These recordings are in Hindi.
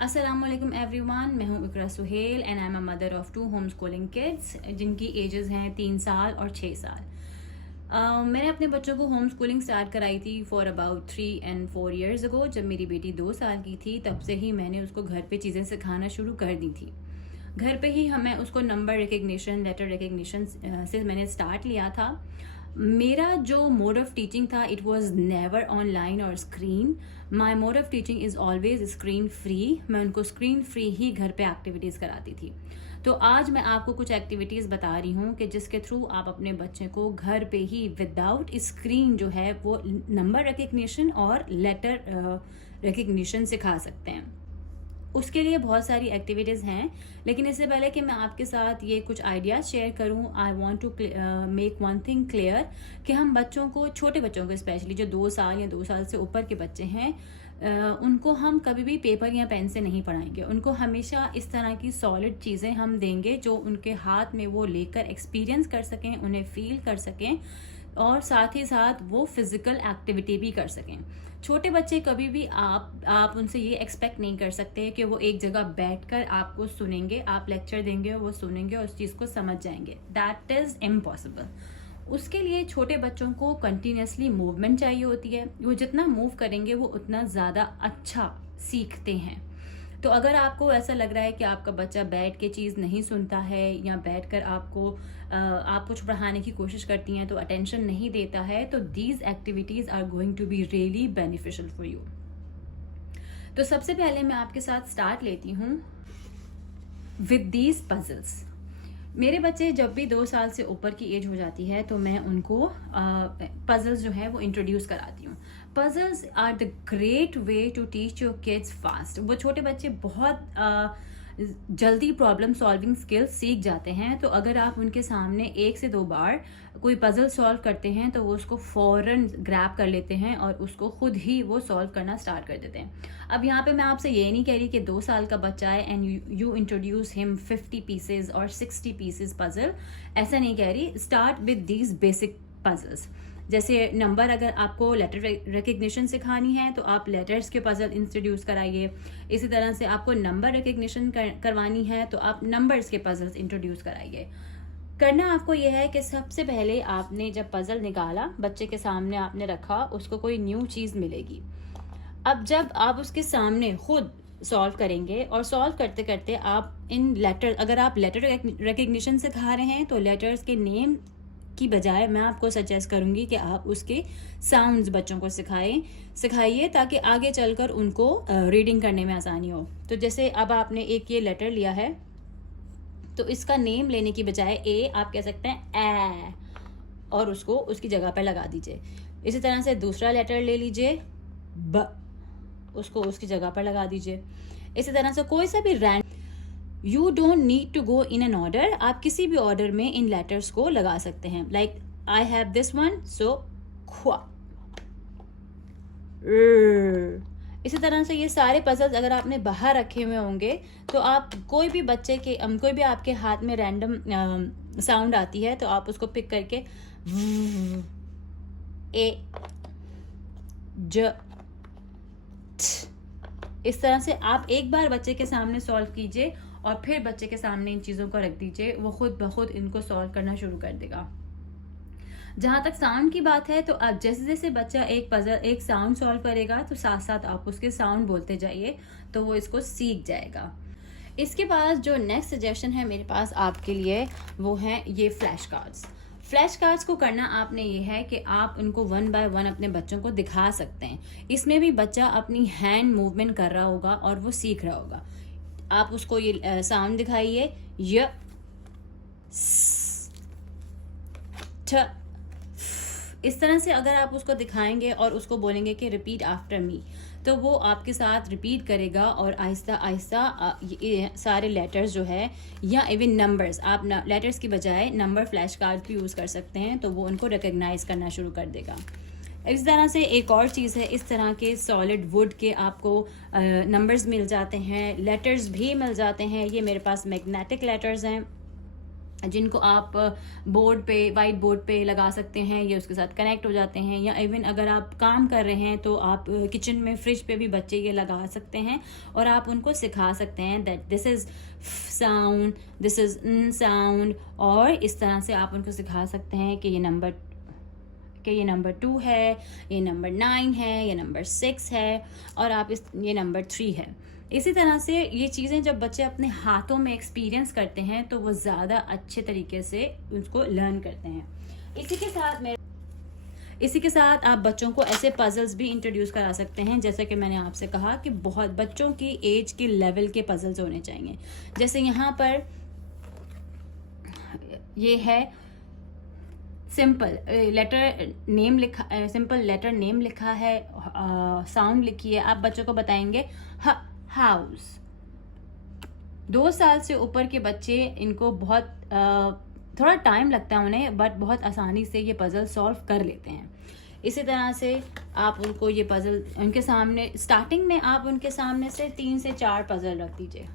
अस्सलामुअलैकुम एवरीवन, मैं हूँ Iqra Suhail and I am a mother of 2 homeschooling kids जिनकी एजेस हैं 3 साल और 6 साल। मैंने अपने बच्चों को होम स्कूलिंग स्टार्ट कराई थी फॉर अबाउट 3 and 4 years अगो। जब मेरी बेटी 2 साल की थी तब से ही मैंने उसको घर पे चीज़ें सिखाना शुरू कर दी थी। घर पे ही हमें उसको नंबर रिकग्निशन, लेटर रिकग्निशन से मैंने स्टार्ट लिया था। मेरा जो मोड ऑफ टीचिंग था इट वाज नेवर ऑनलाइन और screen. My mode of teaching is always screen free. मैं उनको स्क्रीन फ्री ही घर पे एक्टिविटीज़ कराती थी। तो आज मैं आपको कुछ एक्टिविटीज़ बता रही हूँ कि जिसके थ्रू आप अपने बच्चे को घर पे ही विदाउट स्क्रीन जो है वो नंबर रिकग्निशन और लेटर रिकग्निशन सिखा सकते हैं। उसके लिए बहुत सारी एक्टिविटीज़ हैं, लेकिन इससे पहले कि मैं आपके साथ ये कुछ आइडियाज़ शेयर करूं, I want to make one thing clear कि हम बच्चों को, छोटे बच्चों को स्पेशली जो 2 साल या 2 साल से ऊपर के बच्चे हैं, उनको हम कभी भी पेपर या पेन से नहीं पढ़ाएंगे। उनको हमेशा इस तरह की सॉलिड चीज़ें हम देंगे जो उनके हाथ में वो लेकर एक्सपीरियंस कर सकें, उन्हें फील कर सकें और साथ ही साथ वो फिज़िकल एक्टिविटी भी कर सकें। छोटे बच्चे कभी भी आप उनसे ये एक्सपेक्ट नहीं कर सकते कि वो एक जगह बैठकर आपको सुनेंगे, आप लेक्चर देंगे और वो सुनेंगे और उस चीज़ को समझ जाएंगे। That is impossible. उसके लिए छोटे बच्चों को कंटिन्यूसली मूवमेंट चाहिए होती है। वो जितना मूव करेंगे वो उतना ज़्यादा अच्छा सीखते हैं। तो अगर आपको ऐसा लग रहा है कि आपका बच्चा बैठ के चीज़ नहीं सुनता है या बैठकर आप कुछ पढ़ाने की कोशिश करती हैं तो अटेंशन नहीं देता है, तो these activities are going to be really beneficial for you. तो सबसे पहले मैं आपके साथ स्टार्ट लेती हूँ विद दीज पजल्स। मेरे बच्चे जब भी 2 साल से ऊपर की एज हो जाती है तो मैं उनको पजल्स जो है वो इंट्रोड्यूस कराती हूँ। Puzzles are the great way to teach your kids fast. वो छोटे बच्चे बहुत जल्दी प्रॉब्लम सॉल्विंग स्किल्स सीख जाते हैं। तो अगर आप उनके सामने 1 से 2 बार कोई पजल सॉल्व करते हैं तो वो उसको फौरन ग्रैब कर लेते हैं और उसको खुद ही वो सॉल्व करना स्टार्ट कर देते हैं। अब यहाँ पे मैं आपसे ये नहीं कह रही कि 2 साल का बच्चा है and you introduce him 50 pieces और 60 पीसेज पजल, ऐसा नहीं कह रही। Start with these basic puzzles. जैसे नंबर, अगर आपको लेटर रिकग्निशन सिखानी है तो आप लेटर्स के पजल इंट्रोड्यूस कराइए। इसी तरह से आपको नंबर रिकग्निशन करवानी है तो आप नंबर्स के पजल्स इंट्रोड्यूस कराइए। करना आपको यह है कि सबसे पहले आपने जब पजल निकाला, बच्चे के सामने आपने रखा, उसको कोई न्यू चीज़ मिलेगी। अब जब आप उसके सामने खुद सॉल्व करेंगे और सॉल्व करते करते आप इन लेटर, अगर आप लेटर रिकग्निशन सिखा रहे हैं तो लेटर्स के नेम की बजाय मैं आपको सजेस्ट करूंगी कि आप उसके साउंड्स बच्चों को सिखाइए ताकि आगे चलकर उनको रीडिंग करने में आसानी हो। तो जैसे अब आपने एक ये लेटर लिया है तो इसका नेम लेने की बजाय ए आप कह सकते हैं ए, और उसको उसकी जगह पर लगा दीजिए। इसी तरह से दूसरा लेटर ले लीजिए ब, उसको उसकी जगह पर लगा दीजिए। इसी तरह से कोई सा भी you don't need to go in an order, आप किसी भी ऑर्डर में इन लेटर्स को लगा सकते हैं। Like I have this one, so ख्वा। इसी तरह से ये सारे पजल्स अगर आपने बाहर रखे हुए होंगे तो आप कोई भी आपके हाथ में रैंडम साउंड आती है तो आप उसको पिक करके ए ज, इस तरह से आप एक बार बच्चे के सामने सॉल्व कीजिए और फिर बच्चे के सामने इन चीज़ों को रख दीजिए। वो खुद ब खुद इनको सॉल्व करना शुरू कर देगा। जहाँ तक साउंड की बात है तो आप जैसे जैसे बच्चा एक साउंड सॉल्व करेगा तो साथ साथ आप उसके साउंड बोलते जाइए तो वो इसको सीख जाएगा। इसके बाद जो नेक्स्ट सजेशन है मेरे पास आपके लिए वो है ये फ्लैश कार्ड्स। फ्लैश कार्ड्स को करना आपने ये है कि आप उनको 1 by 1 अपने बच्चों को दिखा सकते हैं। इसमें भी बच्चा अपनी हैंड मूवमेंट कर रहा होगा और वो सीख रहा होगा। आप उसको ये साउंड दिखाइए, य ठ। इस तरह से अगर आप उसको दिखाएंगे और उसको बोलेंगे कि रिपीट आफ्टर मी तो वो आपके साथ रिपीट करेगा और आहिस्ता आहिस्ता सारे लेटर्स जो है या इवन नंबर्स, आप लेटर्स की बजाय नंबर फ्लैश कार्ड भी यूज़ कर सकते हैं तो वो उनको रिकग्नाइज करना शुरू कर देगा। इस तरह से एक और चीज़ है, इस तरह के सॉलिड वुड के आपको नंबर्स मिल जाते हैं, लेटर्स भी मिल जाते हैं। ये मेरे पास मैग्नेटिक लेटर्स हैं जिनको आप बोर्ड पे, वाइट बोर्ड पे लगा सकते हैं, ये उसके साथ कनेक्ट हो जाते हैं। या इवन अगर आप काम कर रहे हैं तो आप किचन में फ्रिज पे भी बच्चे ये लगा सकते हैं और आप उनको सिखा सकते हैं that this is sound, this is sound, और इस तरह से आप उनको सिखा सकते हैं कि ये नंबर 2 है, ये नंबर 9 है, ये नंबर 6 है, और आप ये नंबर 3 है। इसी तरह से ये चीज़ें जब बच्चे अपने हाथों में एक्सपीरियंस करते हैं तो वो ज़्यादा अच्छे तरीके से उसको लर्न करते हैं। इसी के साथ आप बच्चों को ऐसे पजल्स भी इंट्रोड्यूस करा सकते हैं, जैसे कि मैंने आपसे कहा कि बहुत बच्चों की एज के लेवल के पजल्स होने चाहिए। जैसे यहाँ पर ये है सिंपल लेटर नेम लिखा है, साउंड लिखी है। आप बच्चों को बताएंगे हाउस। 2 साल से ऊपर के बच्चे, इनको बहुत थोड़ा टाइम लगता है उन्हें, बट बहुत आसानी से ये पजल सॉल्व कर लेते हैं। इसी तरह से आप उनको ये पजल उनके सामने, स्टार्टिंग में आप उनके सामने से 3 से 4 पजल रख दीजिए।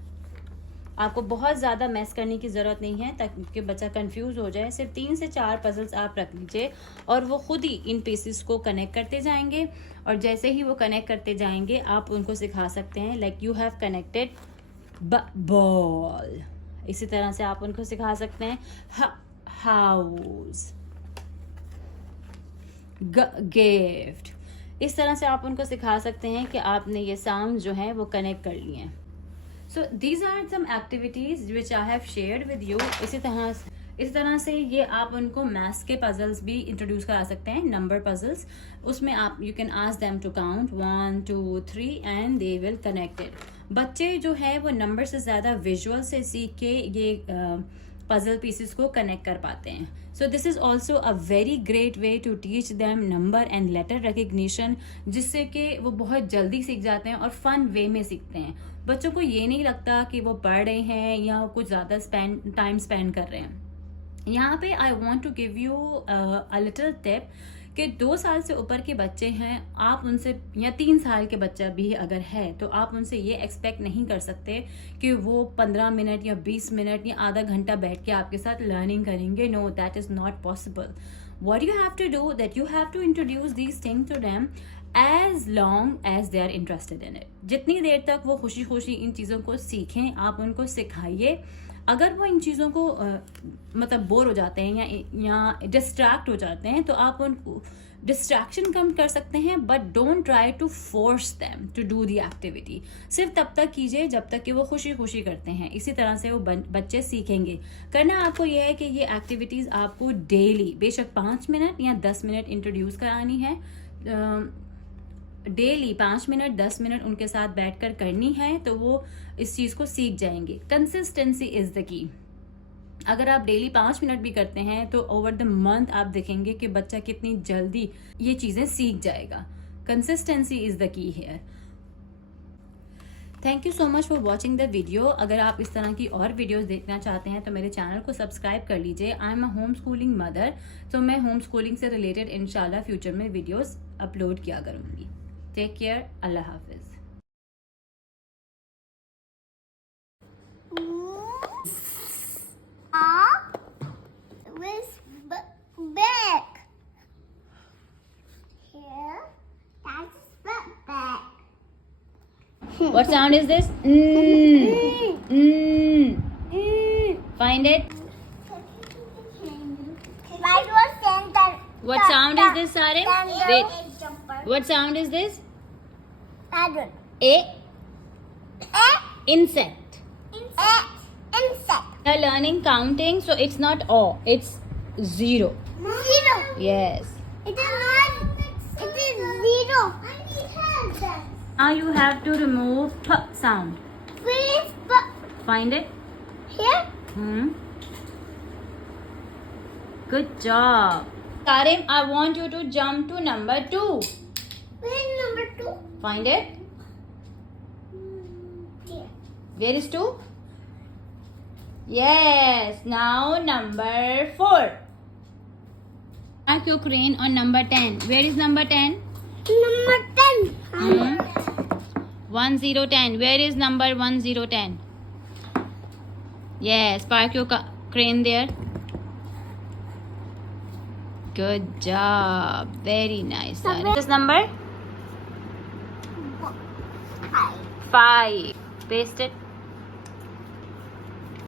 आपको बहुत ज़्यादा मैस करने की ज़रूरत नहीं है ताकि बच्चा कंफ्यूज हो जाए। सिर्फ 3 से 4 पजल्स आप रख लीजिए और वो खुद ही इन पीसेस को कनेक्ट करते जाएंगे, और जैसे ही वो कनेक्ट करते जाएंगे आप उनको सिखा सकते हैं like you have connected ball. इसी तरह से आप उनको सिखा सकते हैं हाउस, गिफ्ट। इस तरह से आप उनको सिखा सकते हैं कि आपने ये साउंड जो हैं वो कनेक्ट कर लिए हैं। So these are some activities which I have shared with you. इस तरह से ये आप उनको मैथ्स के पजल्स भी इंट्रोड्यूस करा सकते हैं, नंबर पजल्स। उसमें आप you can ask them to count 1 2 3 and they will connected. बच्चे जो है वो नंबर से ज़्यादा विजुअल से सीख के ये पजल पीसेस को कनेक्ट कर पाते हैं। So this is also a very great way to teach them number and letter recognition, जिससे कि वो बहुत जल्दी सीख जाते हैं और फन वे में सीखते हैं। बच्चों को ये नहीं लगता कि वो पढ़ रहे हैं या कुछ ज़्यादा टाइम स्पेंड कर रहे हैं। यहाँ पे I want to give you a little tip कि 2 साल से ऊपर के बच्चे हैं, आप उनसे, या 3 साल के बच्चा भी अगर है तो आप उनसे ये एक्सपेक्ट नहीं कर सकते कि वो 15 मिनट या 20 मिनट या आधा घंटा बैठ के आपके साथ लर्निंग करेंगे। No, that is not possible. what you have to do, that you have to introduce these things to them as long as they are interested in it. जितनी देर तक वो खुशी खुशी इन चीज़ों को सीखें, आप उनको सिखाइए। अगर वो इन चीज़ों को मतलब बोर हो जाते हैं या डिस्ट्रैक्ट हो जाते हैं तो आप उनको डिस्ट्रैक्शन कम कर सकते हैं, but don't try to force them to do the activity. सिर्फ तब तक कीजिए जब तक कि वो खुशी खुशी करते हैं। इसी तरह से वो बच्चे सीखेंगे। करना आपको यह है कि ये एक्टिविटीज़ आपको डेली, बेशक 5 मिनट या 10 मिनट इंट्रोड्यूस करानी है, डेली 5 मिनट 10 मिनट उनके साथ बैठकर करनी है, तो वो इस चीज़ को सीख जाएंगे। Consistency is the key. अगर आप डेली 5 मिनट भी करते हैं तो ओवर द मंथ आप देखेंगे कि बच्चा कितनी जल्दी ये चीज़ें सीख जाएगा। Consistency is the key here. Thank you so much for watching the video. अगर आप इस तरह की और वीडियोस देखना चाहते हैं तो मेरे चैनल को सब्सक्राइब कर लीजिए। आई am a home schooling mother, तो मैं होम स्कूलिंग से रिलेटेड इंशाल्लाह फ्यूचर में वीडियोस अपलोड किया करूँगी। टेक केयर, अल्लाह हाफिज़। Back. Here, that's back. What sound is this? Find it. What sound is this, Sarim? Wait. What sound is this? A. Insect. Insect. We are learning counting, so it's not O. It's 0. 0. Yes. It is not. It is 0. I need hands. Now you have to remove P sound. Please, Find it. here. Good job. Sarim, I want you to jump to number 2. Where is number 2? Find it. Here. Where is 2? Yes. Now number 4. Mark your crane on number 10. Where is number 10? Number 10. 1 0 10. Where is number 1 0 10? Yes. Park your Crane there. Good job. Very nice. This number? 5. Paste it.